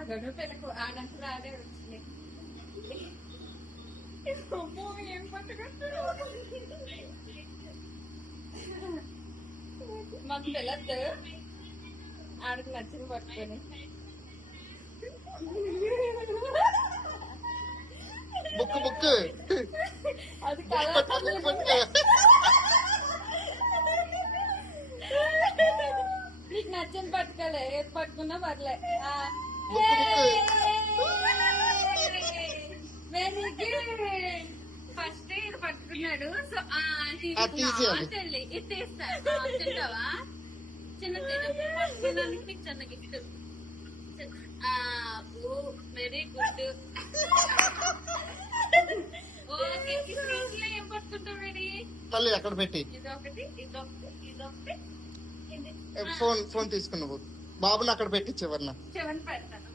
అగడు పెళ్ళకు ఆడంటే రాడే వచ్చింది. ఏం పట్టుకొస్తాడు మాకు వెళ్ళద్దు ఆడికి నచ్చింది పట్టుకొని. బుక్ బుక్ అది కలర్ నీకు నచ్చింది పట్టుకోలే, ఏది పట్టుకున్నా పర్లే. Very good. ఫస్ట్ ఇది పట్టుకున్నాడు. సో చెల్లి ఇది తీస్తా తింటావా? చిన్న పట్టుకున్నానికి నీకు చిన్న గిఫ్ట్. Very good. ఓకే ఏం పట్టుకుంటావు? రెడీ మళ్ళీ అక్కడ పెట్టి ఇదొకటి ఇదొకటి ఇదొకటి ఫోన్ తీసుకున్నావు బాబుని అక్కడ పెట్టించేవన్నా చెవన్ పెడతాను.